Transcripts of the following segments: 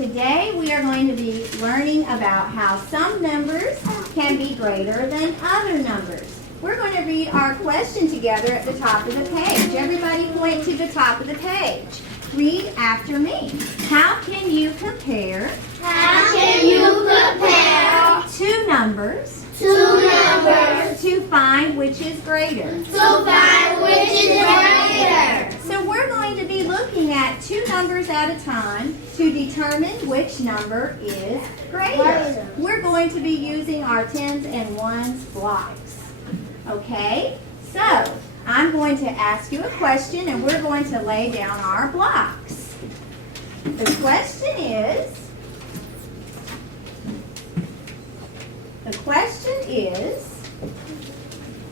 Today we are going to be learning about how some numbers can be greater than other numbers. We're going to read our question together at the top of the page. Everybody point to the top of the page. Read after me. How can you compare? How can you compare two numbers to find which is greater? To find which is greater. So we're going to be looking at two numbers at a time to determine which number is greater. We're going to be using our tens and ones blocks. Okay? So I'm going to ask you a question and we're going to lay down our blocks. The question is,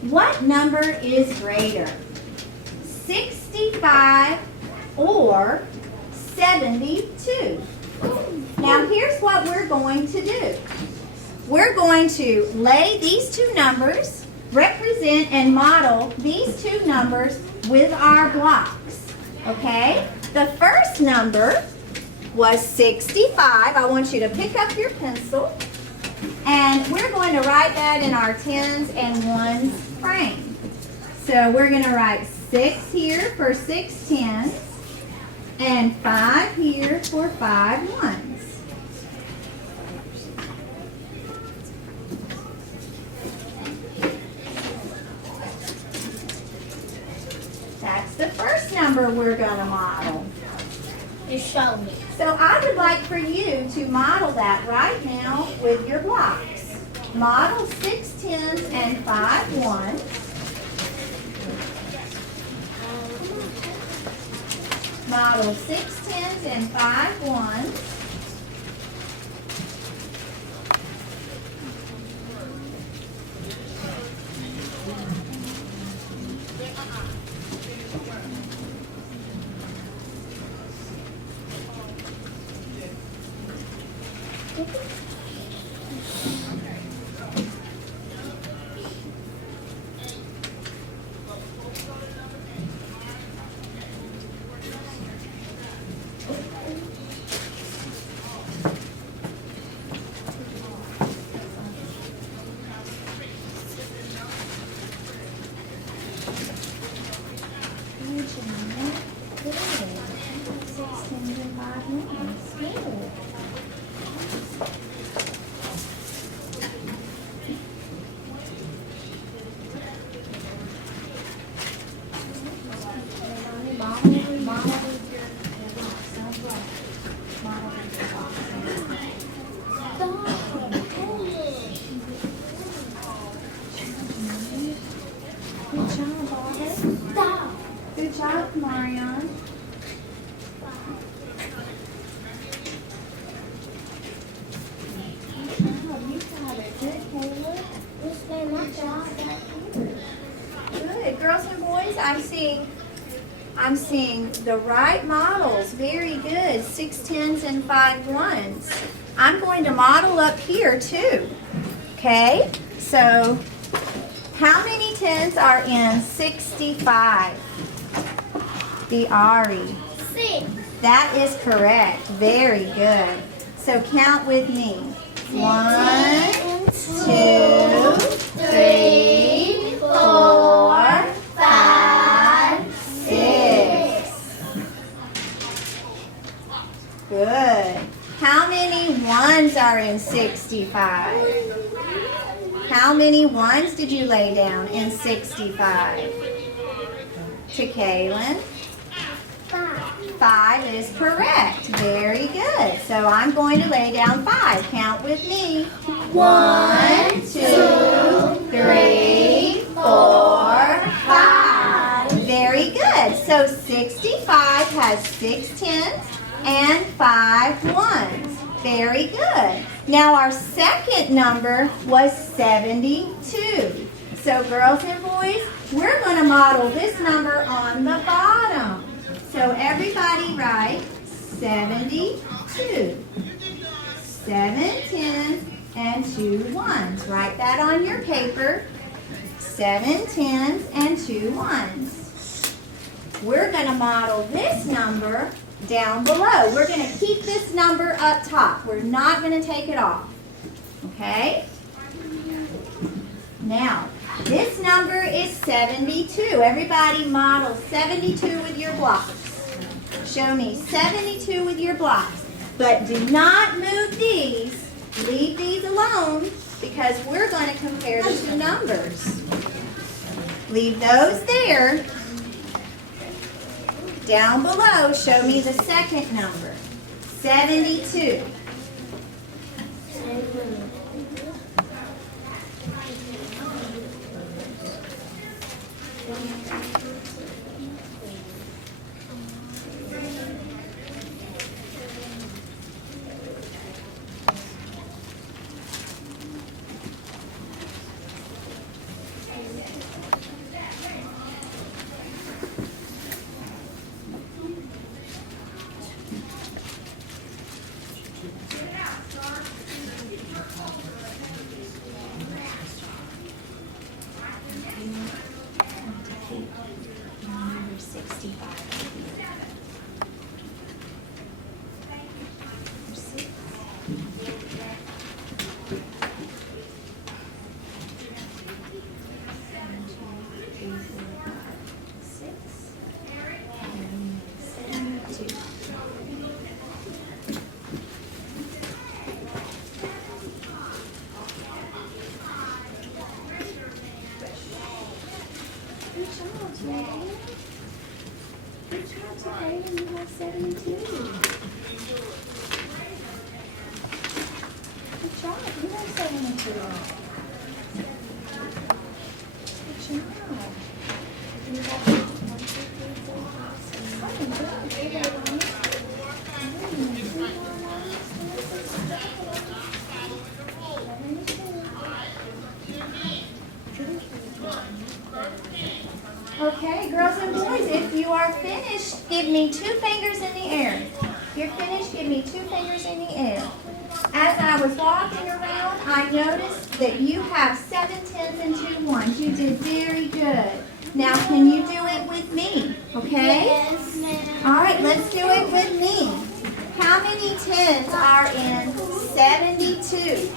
what number is greater? 65 or 72? Now here's what we're going to do. We're going to lay these two numbers, represent and model these two numbers with our blocks. Okay? The first number was 65. I want you to pick up your pencil. And we're going to write that in our tens and ones frame. So we're going to write 6 here for 6 tens and 5 here for 5 ones. That's the first number we're going to model. You show me. So I would like for you to model that right now with your blocks. Model 6 tens and 5 ones. Model 6 tens and 5 ones. Good job, Marion. Good. Girls and boys, I'm seeing the right models. Very good. 6 tens and 5 ones. I'm going to model up here too. Okay? So, how many tens are in 65? The Ari. 6. That is correct. Very good. So count with me. 1, 2, 3, 4, 5, 6. Good. How many ones are in 65? How many ones did you lay down in 65? To Kaylin? 5 is correct. Very good. So I'm going to lay down 5. Count with me. 1, 2, 3, 4, 5. Very good. So 65 has 6 tens and 5 ones. Very good. Now our second number was 72. So girls and boys, we're going to model this number on the bottom. So everybody write 72. 7 tens and 2 ones. Write that on your paper. 7 tens and 2 ones. We're going to model this number down below. We're going to keep this number up top. We're not going to take it off. Okay? Now, this number is 72. Everybody model 72 with your blocks. Show me 72 with your blocks. But do not move these. Leave these alone because we're going to compare the two numbers. Leave those there. Down below, show me the second number, 72. Okay, girls and boys, if you are finished, give me 2 fingers in the air. If you're finished, give me 2 fingers in the air. As I was walking around, I noticed that you have 7 10s and 2 1s. You did very good. Now, can you do it with me? Okay? Yes, ma'am. All right, let's do it with me. How many 10s are in 72?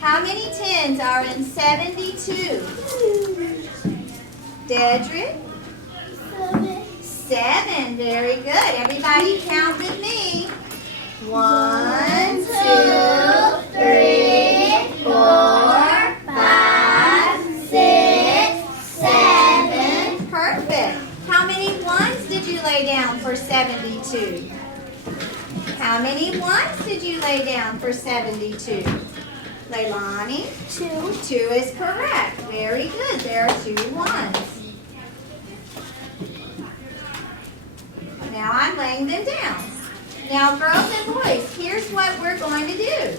How many 10s are in 72? Dedrick? 7. Very good. Everybody count with me. 1, 2, 3, 4, 5, 6, 7. Perfect. How many 1s did you lay down for 72? How many 1s did you lay down for 72? Leilani? 2. 2 is correct. Very good. There are 2 1s. Now I'm laying them down. Now, girls and boys, here's what we're going to do.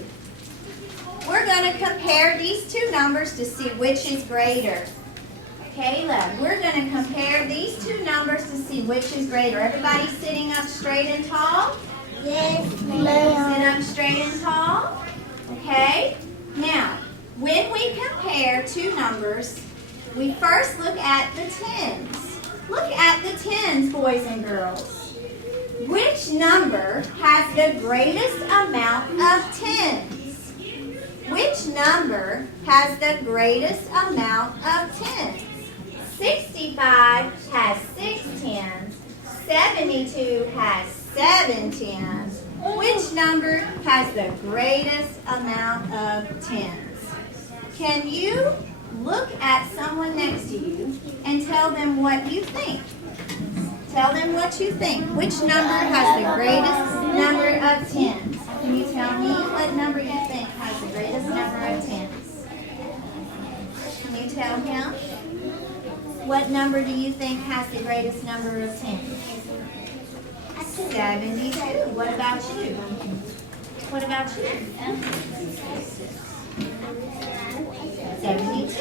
We're going to compare these 2 numbers to see which is greater. Caleb, we're going to compare these 2 numbers to see which is greater. Everybody sitting up straight and tall? Yes, Sit ma'am. up straight and tall. Okay? Now, when we compare 2 numbers, we first look at the 10s. Look at the 10s, boys and girls. Which number has the greatest amount of 10s? Which number has the greatest amount of 10s? 65 has 6 10s. 72 has 7 10s. Which number has the greatest amount of 10s? Can you look at someone next to you and tell them what you think? Tell them what you think. Which number has the greatest number of 10s? Can you tell me what number you think has the greatest number of 10s? Can you tell him? What number do you think has the greatest number of 10s? 72. What about you? What about you? 72.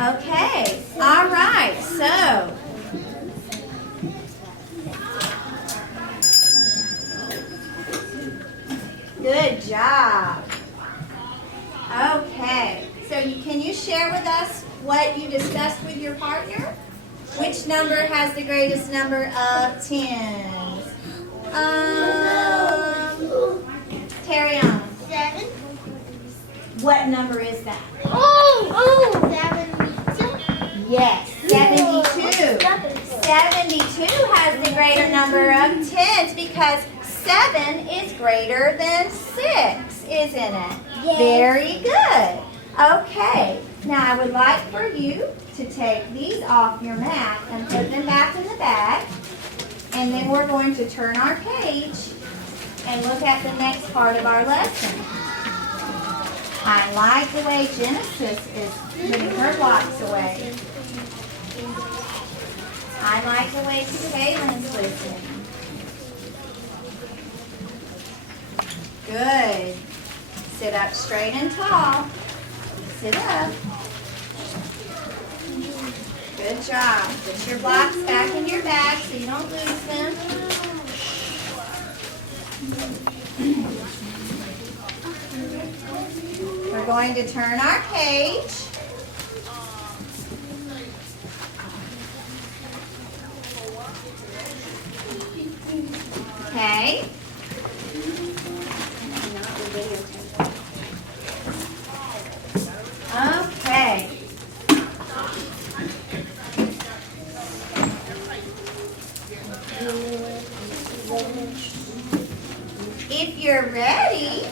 Okay. All right. So, good job. Okay. So, can you share with us what you discussed with your partner? Which Which number has the greatest number of tens? Tariana, 7. what number is that? Oh, 72. Yes, 72. 72 has the greater number of tens because 7 is greater than 6, isn't it? Yes. Very good. Okay, now I would like for you to take these off your mat and put them back in the bag. And then we're going to turn our page and look at the next part of our lesson. I like the way Genesis is putting her blocks away. I like the way Kaylin's listening. Good. Sit up straight and tall. Sit up. Good job. Put your blocks back in your bag so you don't lose them. We're going to turn our page. Okay. Okay. If you're ready,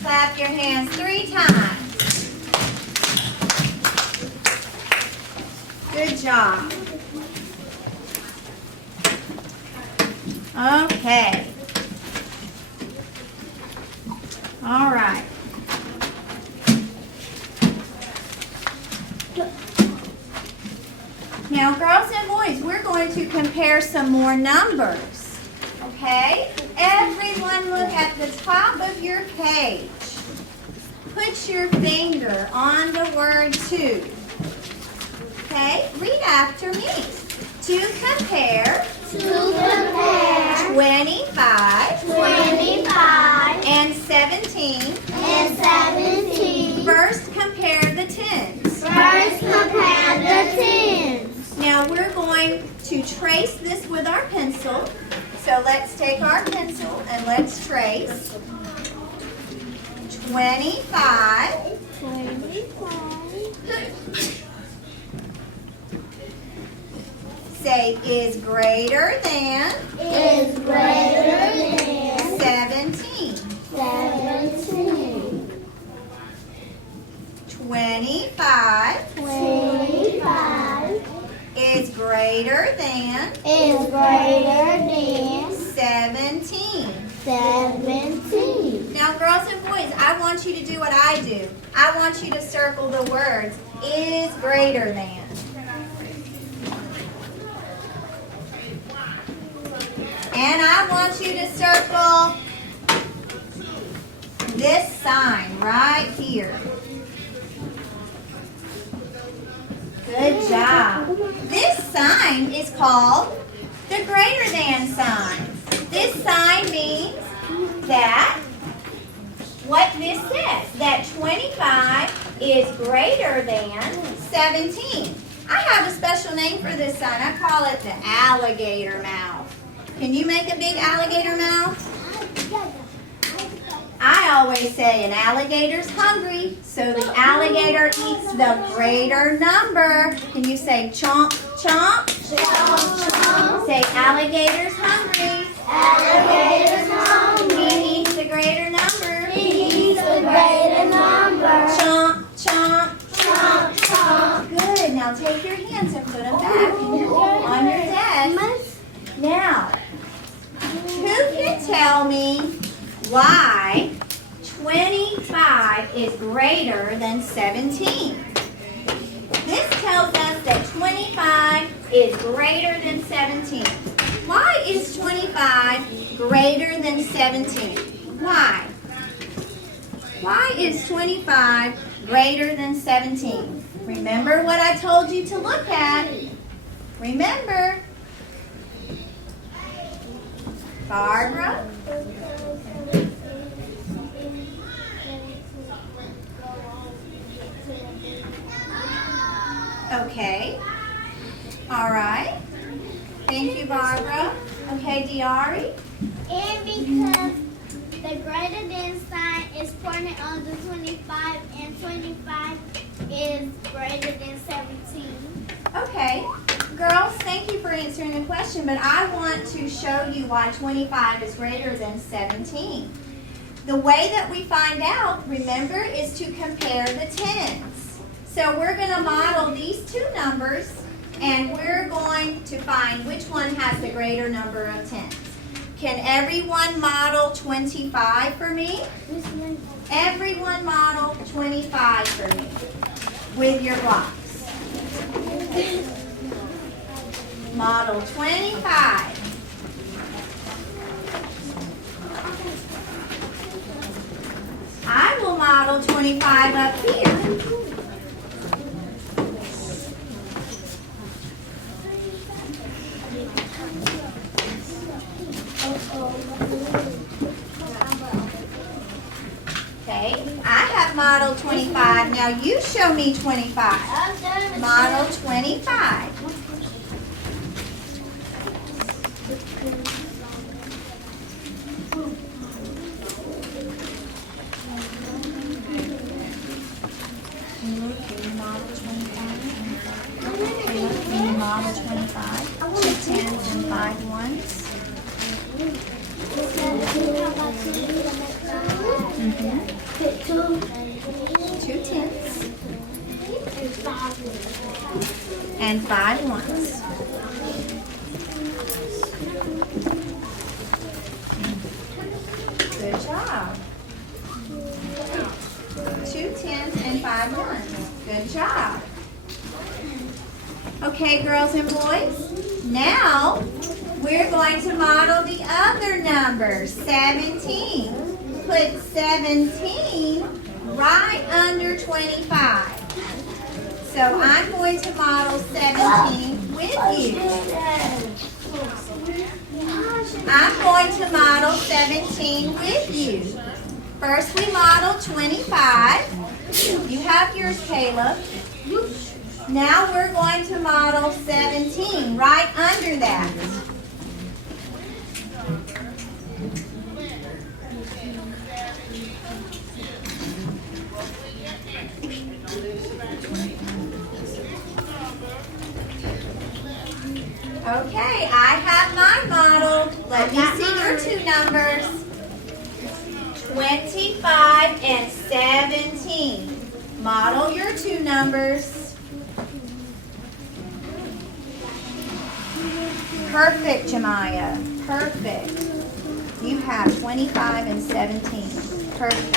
clap your hands 3 times. Good job. Okay. All right. Now, girls and boys, we're going to compare some more numbers. Okay? Everyone look at the top of your page. Put your finger on the word 2. Okay? Read after me. To compare. To compare. 25. 25. And 17. And 17. First compare the tens. First compare the tens. Now we're going to trace this with our pencil. So let's take our pencil and let's trace. 25. 25. Say is greater than. Is greater than. 17. 17. 25. 25. Is greater than. Is greater than. 17. 17. Now, girls and boys, I want you to do what I do. I want you to circle the words, is greater than. And I want you to circle this sign right here. Good job. This sign is called the greater than sign. This sign means that what this says, that 25 is greater than 17. I have a special name for this sign. I call it the alligator mouth. Can you make a big alligator mouth? I always say an alligator's hungry, so the alligator eats the greater number. Can you say chomp, chomp? Chomp, chomp. Say alligator's hungry. Alligator's hungry. He eats the greater number. He eats the greater number. Chomp, chomp. Chomp, chomp. Good. Now take your hands and put them back on your desk. Now, who can tell me why 25 is greater than 17? This tells us that 25 is greater than 17. Why is 25 greater than 17? Why? Why is 25 greater than 17? Remember what I told you to look at. Remember. Barbara? Okay. All right. Thank you, Barbara. Okay, Diari. And because the greater than sign is pointed on the 25 and 25 is greater than 17. Okay. Girls, thank you for answering the question, but I want to show you why 25 is greater than 17. The way that we find out, remember, is to compare the tens. So we're going to model these two numbers, and we're going to find which one has the greater number of tens. Can everyone model 25 for me? Everyone model 25 for me with your blocks. Model 25. I will model 25 up here. Okay, I have model 25. Now you show me 25. Model 25. Can you model 25? Caleb, can you model 25? 2 tens and 5 ones. Two tens and 5 ones. Good job. 2 tens and 5 ones. Good job. Okay, girls and boys. Now we're going to model the other number, 17. Put 17 right under 25. So I'm going to model 17 with you. I'm going to model 17 with you. First we model 25. You have yours, Caleb. Now we're going to model 17 right under that. Okay, I have mine modeled. Let me see your two numbers. 25 and 17. Model your two numbers. Perfect, Jemiah. Perfect. You have 25 and 17. Perfect.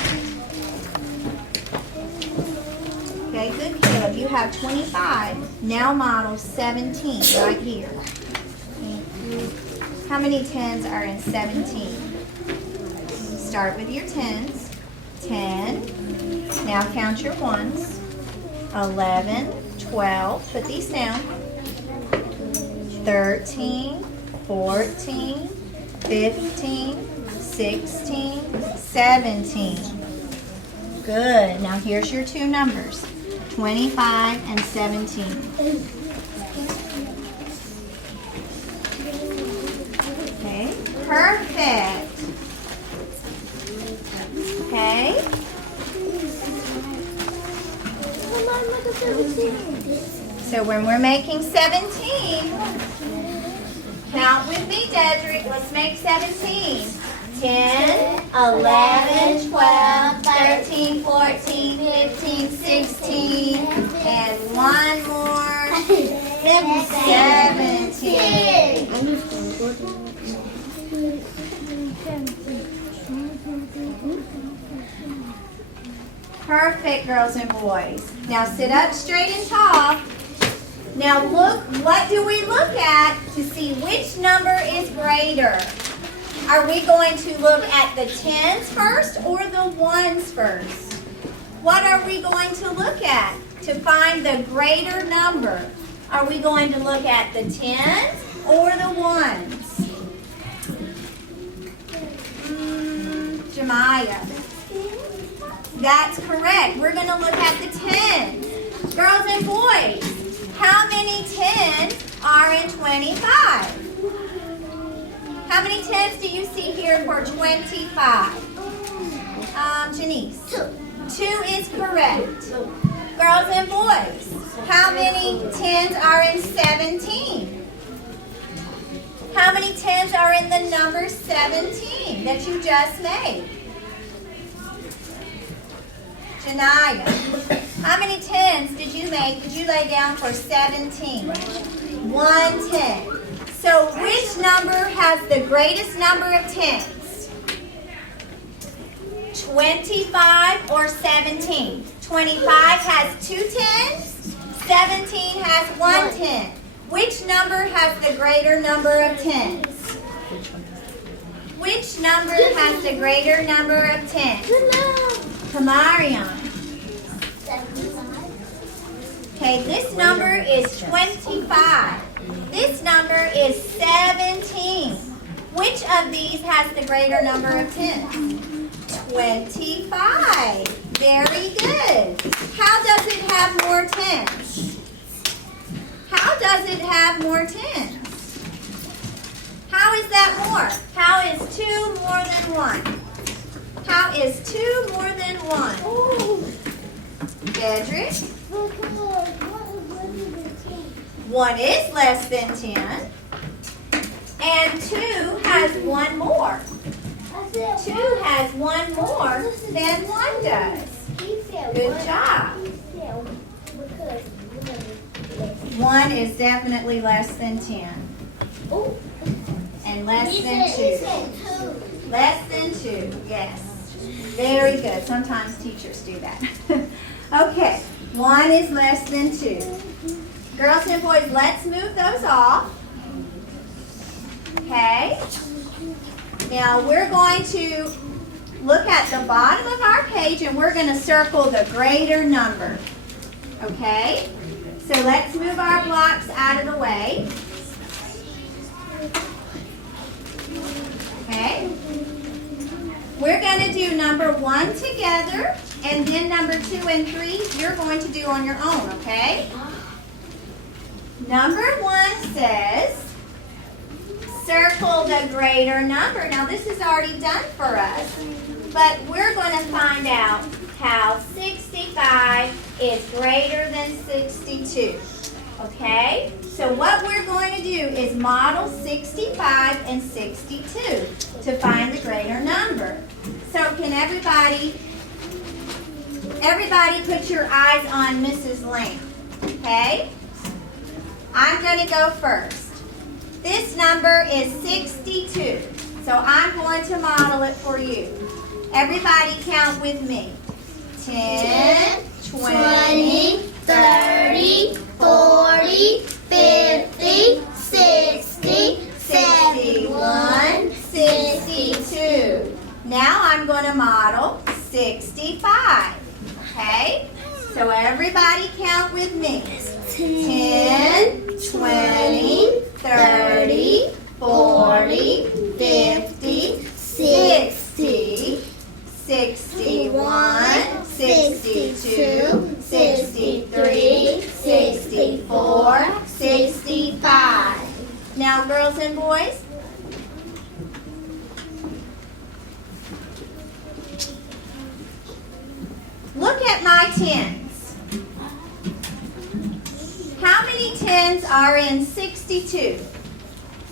Okay, good, Caleb. You have 25. Now model 17 right here. How many tens are in 17? Start with your tens. 10. Now count your ones. 11, 12. Put these down. 13, 14, 15, 16, 17. Good. Now here's your two numbers. 25 and 17. Okay, perfect. Okay. So when we're making 17, count with me, Dedrick. Let's make 17. 10, 11, 12, 13, 14, 15, 16, and one more, 17. Perfect, girls and boys. Now sit up straight and tall. Now look, what do we look at to see which number is greater? Are we going to look at the tens first or the ones first? What are we going to look at to find the greater number? Are we going to look at the tens or the ones? Jemiah. That's correct. We're going to look at the tens. Girls and boys, how many tens 125. How many 10s do you see here for 25? Janice? 2 is correct. Girls and boys, how many 10s are in 17? How many 10s are in the number 17 that you just made? Janaya, how many 10s did you lay down for 17? 1 10. So which number has the greatest number of 10s? 25 or 17? 25 has 2 10s, 17 has 1 10. Which number has the greater number of 10s? Which number has the greater number of 10s? Kamarion. Okay, this number is 25. This number is 17. Which of these has the greater number of 10s? 25. Very good. How does it have more 10s? How does it have more 10s? How is that more? How is 2 more than 1? How is 2 more than 1? Cedric? 1 is less than 10. And 2 has 1 more. 2 has 1 more than 1 does. Good job. 1 is definitely less than 10. And less than 2. Less than 2, yes. Very good. Sometimes teachers do that. Okay, 1 is less than 2. Girls and boys, let's move those off. Okay. Now we're going to look at the bottom of our page and we're going to circle the greater number. Okay? So let's move our blocks out of the way. Okay? We're going to do number 1 together, and then number 2 and 3 you're going to do on your own, okay? Number 1 says, circle the greater number. Now this is already done for us, but we're going to find out how 65 is greater than 62. Okay? So what we're going to do is model 65 and 62 to find the greater number. So can everybody put your eyes on Mrs. Lamb. Okay? I'm going to go first. This number is 62. So I'm going to model it for you. Everybody count with me. 10, 20, 30, 40, 50, 60, 61, 62. Now I'm going to model 65. Okay? So everybody count with me. 10, 20, 30, 40, 50, 60, 61, 62, 63, 64, 65. Now, girls and boys, look at my 10s. How many 10s are in 62?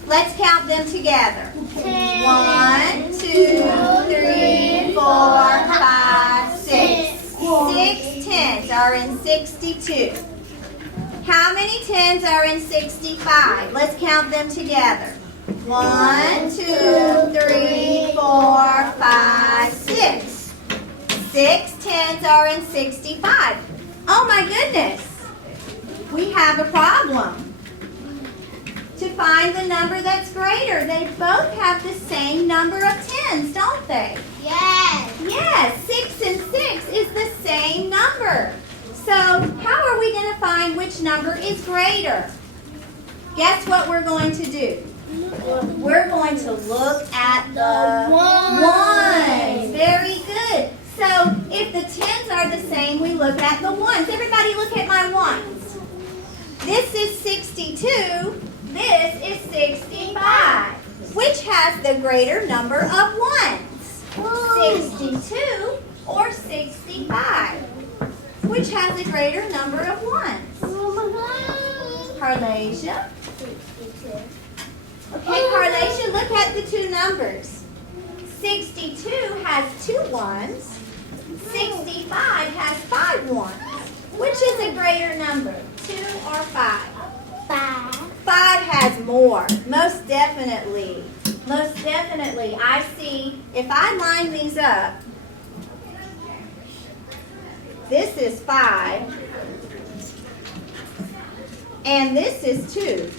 Let's count them together. 1, 2, 3, 4, 5, 6. 6 10s are in 62. How many 10s are in 65? Let's count them together. 1, 2, 3, 4, 5, 6. 6 10s are in 65. Oh my goodness! We have a problem. To find the number that's greater, they both have the same number of 10s, don't they? Yes. Yes, 6 and 6 is the same number. So how are we going to find which number is greater? Guess what we're going to do? We're going to look at the ones. Very good. So if the 10s are the same, we look at the ones. Everybody look at my ones. This is 62. This is 65. Which has the greater number of ones? 62 or 65? Which has the greater number of ones? Carlasia? Okay, Carlasia, look at the two numbers. 62 has 2 ones. 65 has 5 ones. Which is a greater number, 2 or 5? 5. 5 has more, most definitely. Most definitely. I see, if I line these up, this is 5, and this is 2.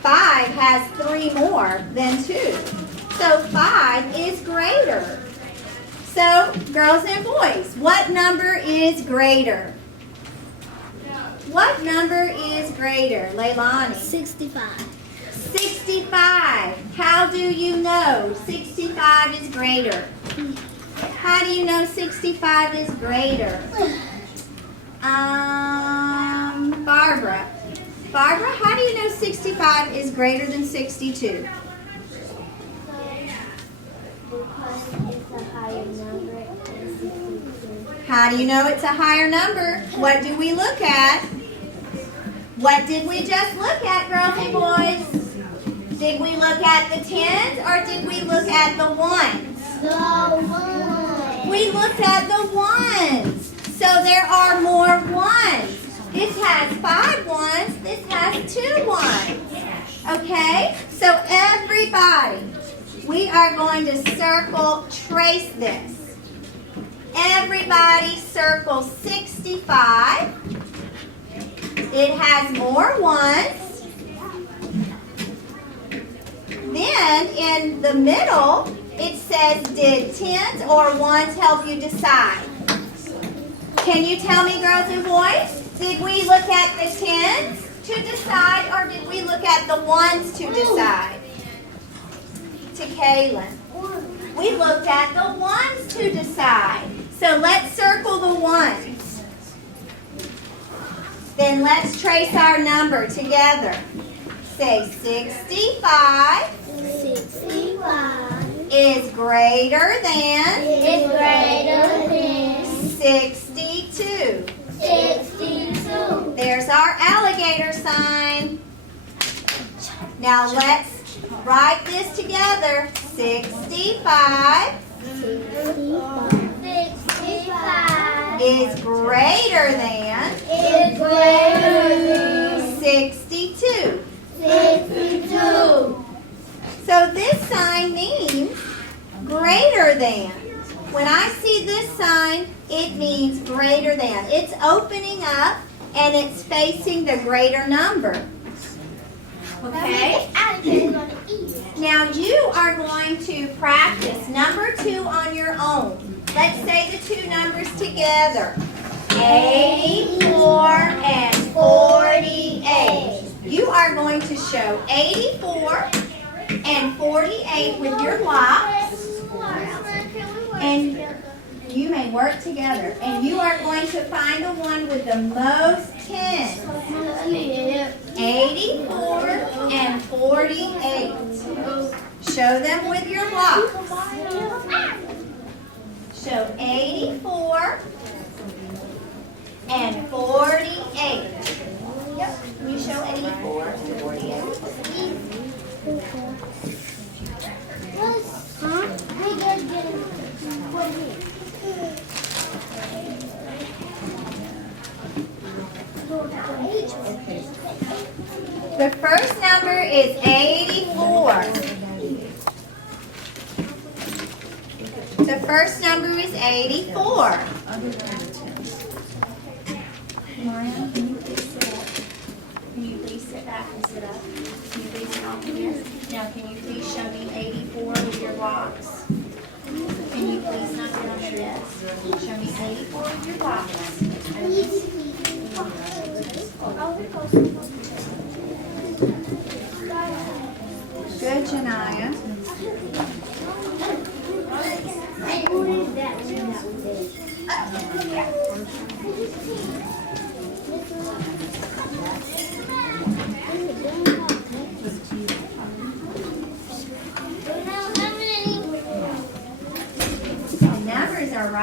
5 has 3 more than 2. So 5 is greater. So, girls and boys, what number is greater? What number is greater, Leilani? 65. 65. How do you know 65 is greater? How do you know 65 is greater? Barbara. Barbara, how do you know 65 is greater than 62? Because it's a higher number than 62. How do you know it's a higher number? What do we look at? What did we just look at, girls and boys? Did we look at the tens or did we look at the ones? The 1. We looked at the ones. So there are more ones. This has 5 ones. This has 2 ones. Okay? So everybody, we are going to trace this. Everybody circle 65. It has more ones. Then in the middle, it says, did tens or ones help you decide? Can you tell me, girls and boys? Did we look at the tens to decide or did we look at the ones to decide? To Kaylin. We looked at the ones to decide. So let's circle the ones. Then let's trace our number together. Say 65 is greater than 62. There's our alligator sign. Now let's write this together. 65 is greater than 62. So this sign means greater than. When I see this sign, it means greater than. It's opening up and it's facing the greater number. Okay? Now you are going to practice number 2 on your own. Let's say the 2 numbers together. 84 and 48. You are going to show 84 and 48 with your blocks. And you may work together. And you are going to find the one with the most 10. 84 and 48. Show them with your blocks. Show 84 and 48. Yep. Can you show 84 and 48? The first number is 84. The first number is 84. Mariah, can you please sit up? Can you please sit back and sit up? Can you please come here? Now, can you please show me 84 with your blocks? Can you please not get on the desk? Show me 84 with your blocks. Good, Janiyah.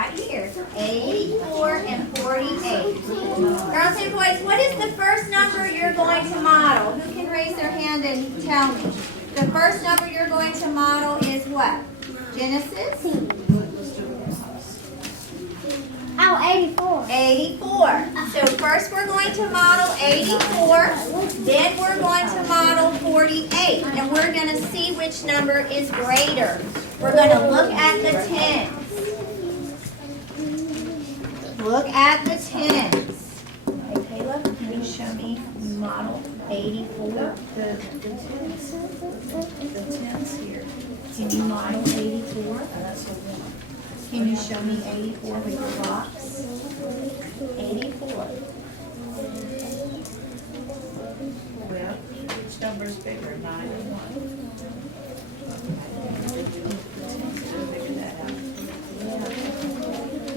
right here. 84 and 48. Girls and boys, what is the first number you're going to model? Who can raise their hand and tell me? The first number you're going to model is what? Genesis? Oh, 84. 84. So first we're going to model 84, then we're going to model 48, and we're going to see which number is greater. We're going to look at the tens. Look at the tens. Hey, Caleb, can you show me model 84? The tens here. Can you model 84? Can you show me 84 with your box? 84. Well, which number is bigger, 9 and 1? Figure that out.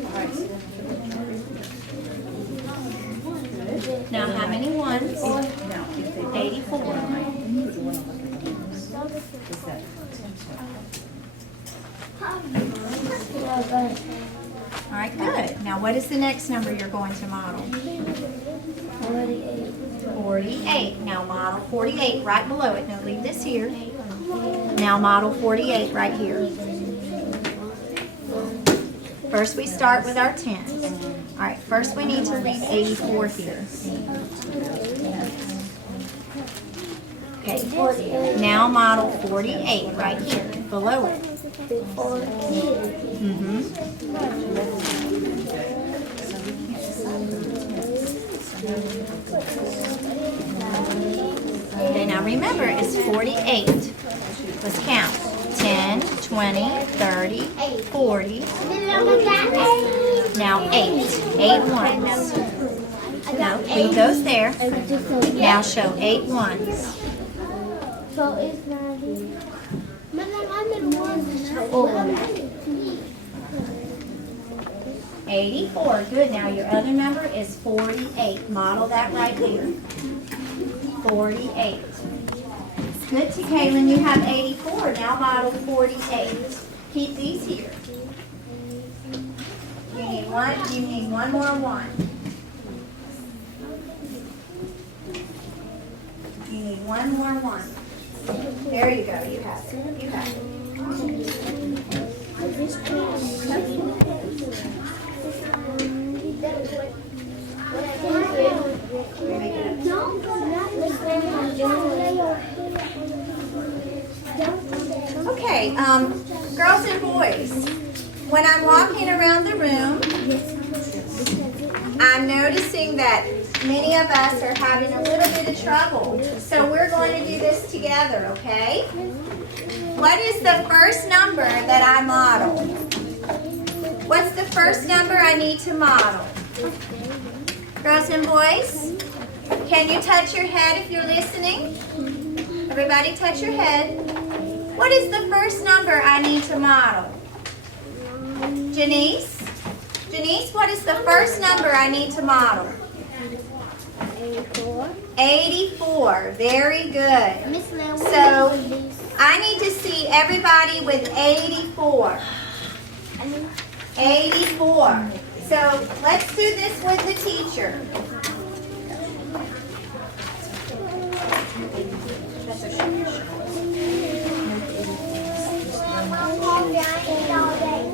All right. Good. Now, how many ones? Now, if they 84. is that All right, good. Now, what is the next number you're going to model? 48. Now, model 48 right below it. Now, leave this here. Now, model 48 right here. First, we start with our tens. All right, first we need to leave 84 here. Okay, now model 48 right here, below it. Okay, now remember, it's 48. Let's count. 10, 20, 30, 40. Now 8. 8 ones. No, leave those there. Now show 8 ones. So it's 90. I'm in 1. 84. Good. Now your other number is 48. Model that right here. 48. Good to Kaylin. You have 84. Now model 48. Keep these here. You need one. You need one more one. You need one more one. There you go. You have it. You have it. Okay, girls and boys, when I'm walking around the room, I'm noticing that many of us are having a little bit of trouble. So we're going to do this together, okay? What is the first number that I model? What's the first number I need to model? Girls and boys, can you touch your head if you're listening? Everybody touch your head. What is the first number I need to model? Janice? Janice, what is the first number I need to model? 84. 84. Very good. So I need to see everybody with 84. 84. So let's do this with the teacher.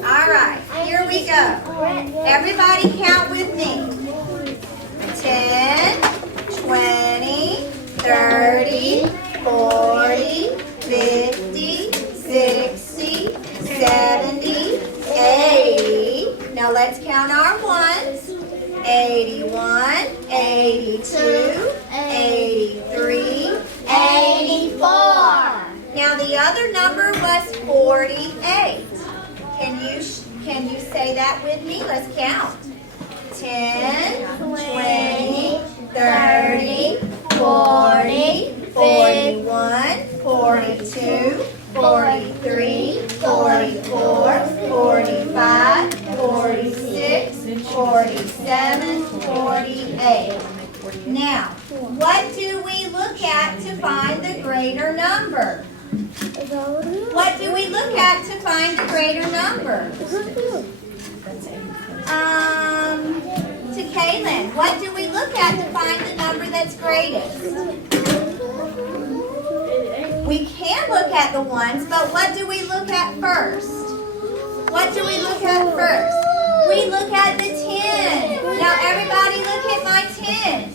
All right, here we go. Everybody count with me. 10, 20, 30, 40, 50, 60, 70, 80. Now let's count our ones. 81, 82, 83, 84. Now the other number was 48. Can you say that with me? Let's count. 10, 20, 30, 40, 41, 42, 43, 44, 45, 46, 47, 48. Now, what do we look at to find the greater number? What do we look at to find the greater number? To Kaylin, what do we look at to find the number that's greatest? We can look at the ones, but what do we look at first? What do we look at first? We look at the 10. Now everybody look at my 10.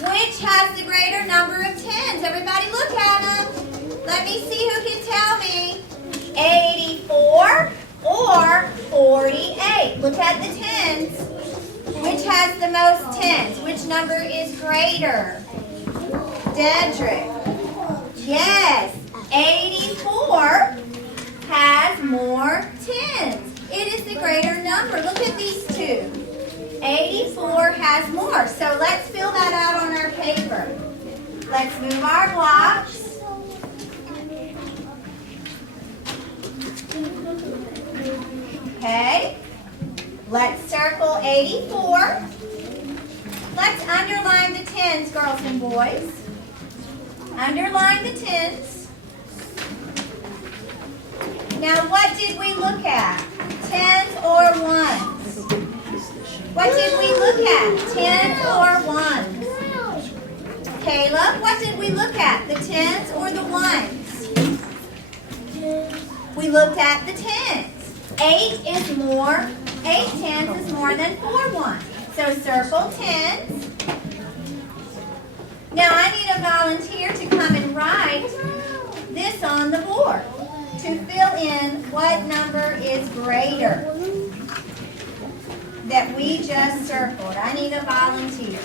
Which has the greater number of 10s? Everybody look at them. Let me see who can tell me. 84 or 48. Look at the 10s. Which has the most 10s? Which number is greater? Dedrick. Yes. 84 has more 10s. It is the greater number. Look at these two. 84 has more. So let's fill that out on our paper. Let's move our blocks. Okay. Let's circle 84. Let's underline the 10s, girls and boys. Underline the 10s. Now what did we look at? 10s or 1s? What did we look at? 10s or 1s? Caleb, what did we look at? The 10s or the 1s? We looked at the 10s. 8 is more, 8 10s is more than 4 1s. So circle 10s. Now I need a volunteer to come and write this on the board to fill in what number is greater that we just circled. I need a volunteer.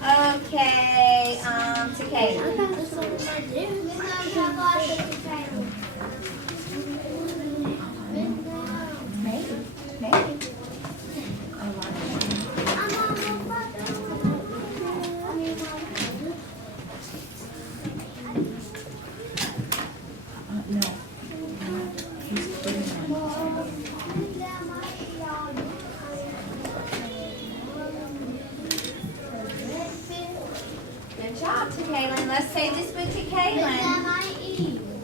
Okay, to Katie. Maybe. No. Good job to Kaylin. Let's say this with to Kaylin.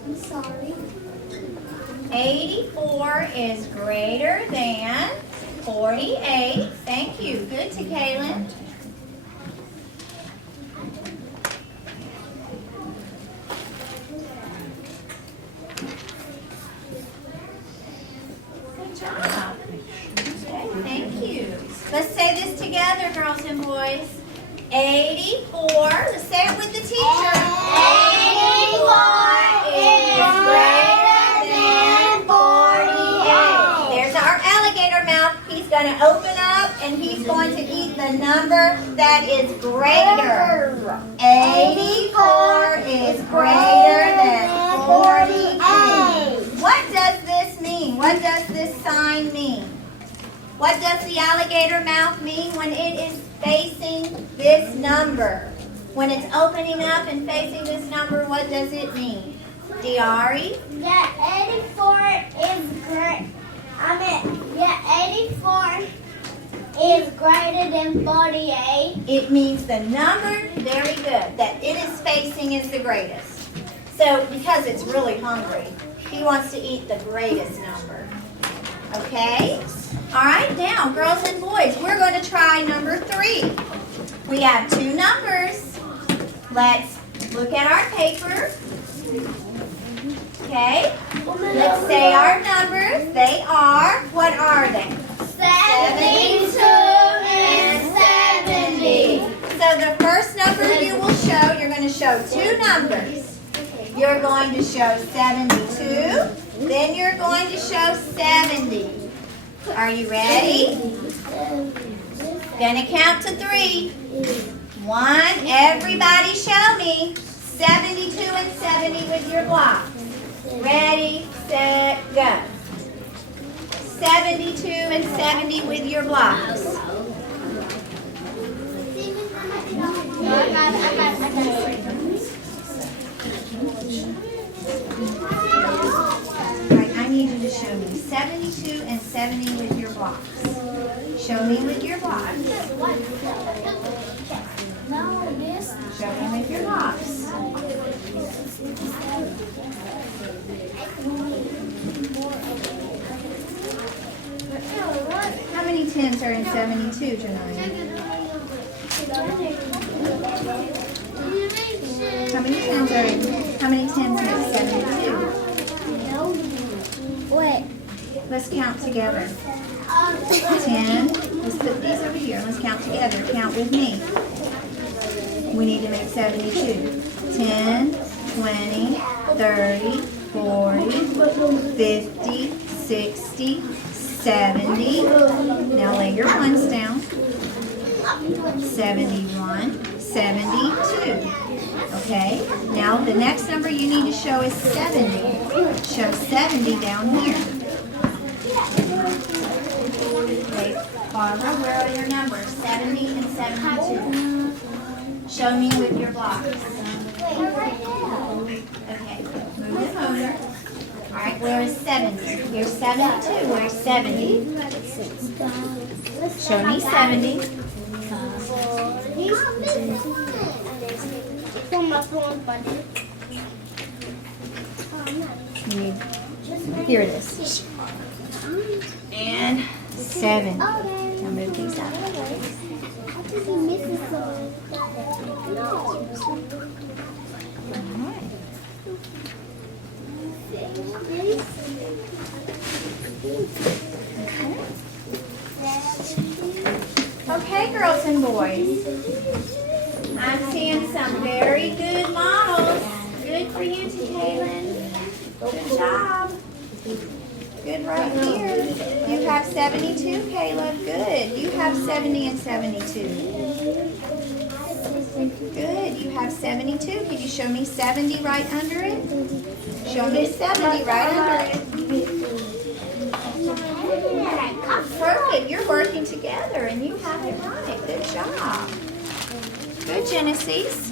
I'm sorry. 84 is greater than 48. Thank you. Good to Kaylin. Good job. Okay, thank you. Let's say this together, girls and boys. 84. Let's say it with the teacher. 84 is greater than 48. There's our alligator mouth. He's going to open up and he's going to eat the number that is greater. 84 is greater than 48. What does this mean? What does this sign mean? What does the alligator mouth mean when it is facing this number? When it's opening up and facing this number, what does it mean? Diari? Yeah, 84 is great. 84 is greater than 48. It means the number, very good, that it is facing is the greatest. So, because it's really hungry, he wants to eat the greatest number. Okay? All right, now, girls and boys, we're going to try number 3. We have 2 numbers. Let's look at our paper. Okay? Let's say our numbers. They are, what are they? 72 and 70. So the first number you will show, you're going to show 2 numbers. You're going to show 72. Then you're going to show 70. Are you ready? Gonna count to 3. 1, everybody show me. 72 and 70 with your blocks. Ready, set, go. 72 and 70 with your blocks. Right, I need you to show me 72 and 70 with your blocks. Show me with your blocks. Show me with your blocks. tens are in 72, Janaya? How many tens make 72? What? Let's count together. 10. Let's put these over here. Let's count together. Count with me. We need to make 72. 10, 20, 30, 40, 50, 60, 70. Now lay your ones down. 71, 72. Okay? Now the next number you need to show is 70. Show 70 down here. Wait, Barbara, where are your numbers? 70 and 72. Show me with your blocks. Okay, move them over. Alright, where is 70? Here's 72. Where's 70? Show me 70. Here it is. And 7. Now move these out of the way. Alright. Okay, girls and boys. I'm seeing some very good models. Good for you, Kaylin. Good job. Good right here. You have 72, Caleb. Good. You have 70 and 72. Good. You have 72. Can you show me 70 right under it? Show me 70 right under it. Perfect. You're working together and you have it right. Good job. Good, Genesis.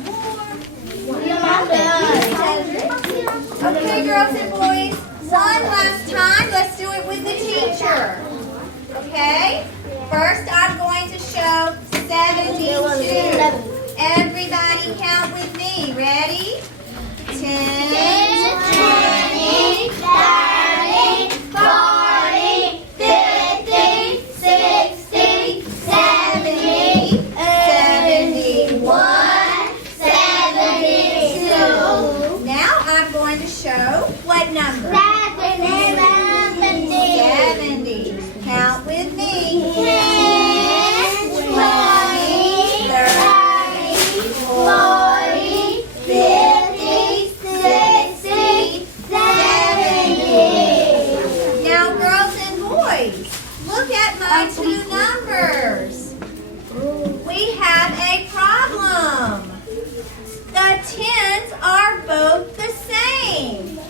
Okay, girls and boys. One last time. Let's do it with the teacher. Okay? First, I'm going to show 72. Everybody count with me. Ready? 10, 20, 30, 40, 50, 60, 70, 71, 72. Now I'm going to show what number? 70. Count with me. 10, 20, 30, 40, 50, 60, 70. Now, girls and boys, look at my two numbers. We have a problem. The tens are both the same.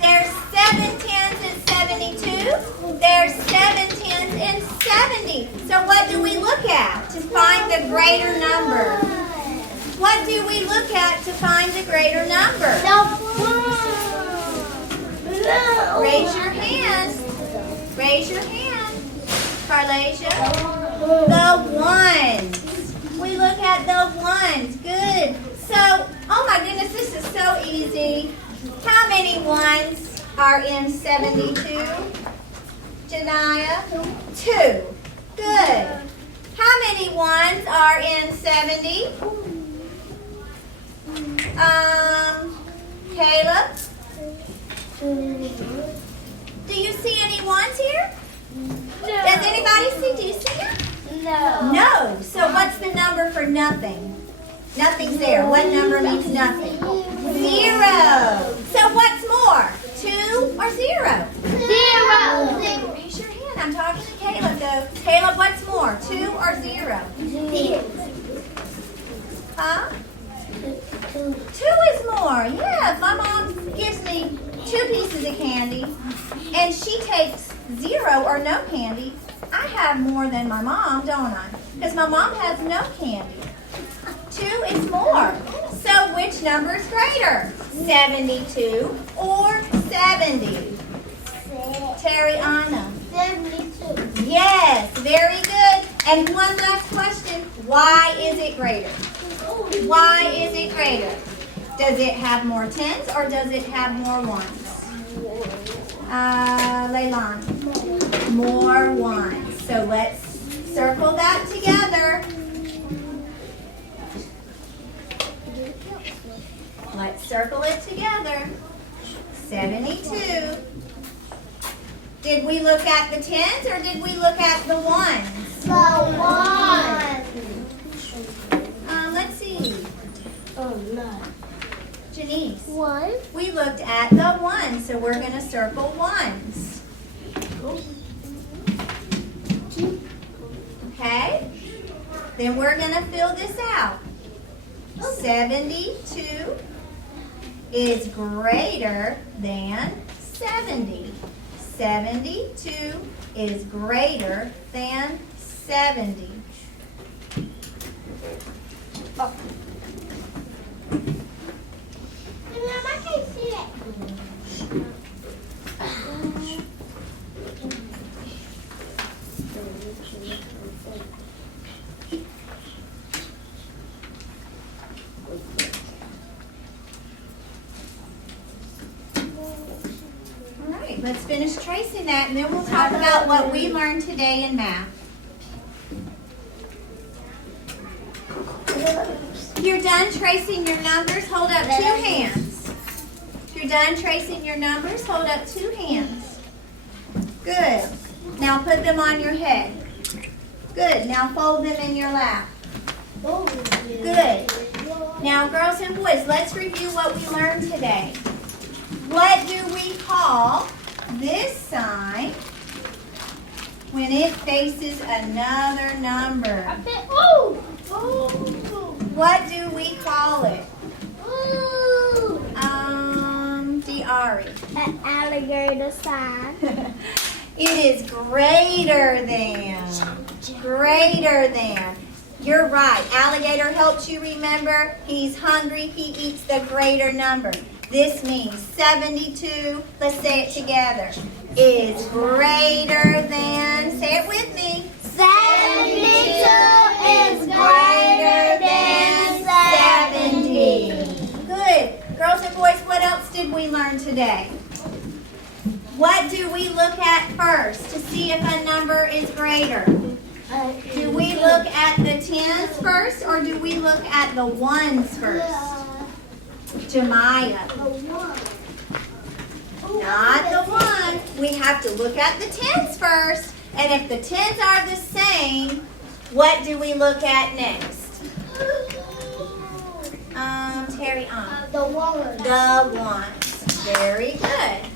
There's 7 tens and 72. There's 7 tens and 70. So what do we look at to find the greater number? What do we look at to find the greater number? Raise your hand. Raise your hand. Carlasia. The ones. We look at the ones. Good. So, oh my goodness, this is so easy. How many ones are in 72? Janaya? 2. Good. How many ones are in 70? Caleb? Do you see any ones here? Does anybody see? Do you see them? No. No. So what's the number for nothing? Nothing's there. What number means nothing? 0. So what's more? 2 or 0? 0. Raise your hand. I'm talking to Caleb though. Caleb, what's more? 2 or 0? 0. Huh? 2 is more. Yeah, my mom gives me 2 pieces of candy and she takes 0 or no candy. I have more than my mom, don't I? Because my mom has no candy. 2 is more. So which number is greater? 72 or 70? Terry Anna. 72. Yes, very good. And one last question. Why is it greater? Why is it greater? Does it have more tens or does it have more ones? Leilani. More ones. So let's Circle that together. Let's circle it together. 72. Did we look at the tens or did we look at the ones? The one. Let's see. Oh no. Janice. One. We looked at the ones, so we're going to circle ones. Okay? Then we're going to fill this out. 72 is greater than 70. 72 is greater than 70. Oh. Mom, I can't see it. All right, let's finish tracing that, and then we'll talk about what we learned today in math. If you're done tracing your numbers, hold up 2 hands. If you're done tracing your numbers, hold up 2 hands. Good. Now put them on your head. Good. Now fold them in your lap. Good. Now, girls and boys, let's review what we learned today. What do we call this sign when it faces another number? What do we call it? Diari. An alligator sign. It is greater than. Greater than. You're right. Alligator helps you remember. He's hungry. He eats the greater number. This means 72. Let's say it together. Is greater than. Say it with me. 72 is greater than 70. Good. Girls and boys, what else did we learn today? What do we look at first to see if a number is greater? Do we look at the tens first or do we look at the ones first? Jemiah. Not the one. We have to look at the tens first. And if the tens are the same, what do we look at next? Terry on. The one. The ones. Very good.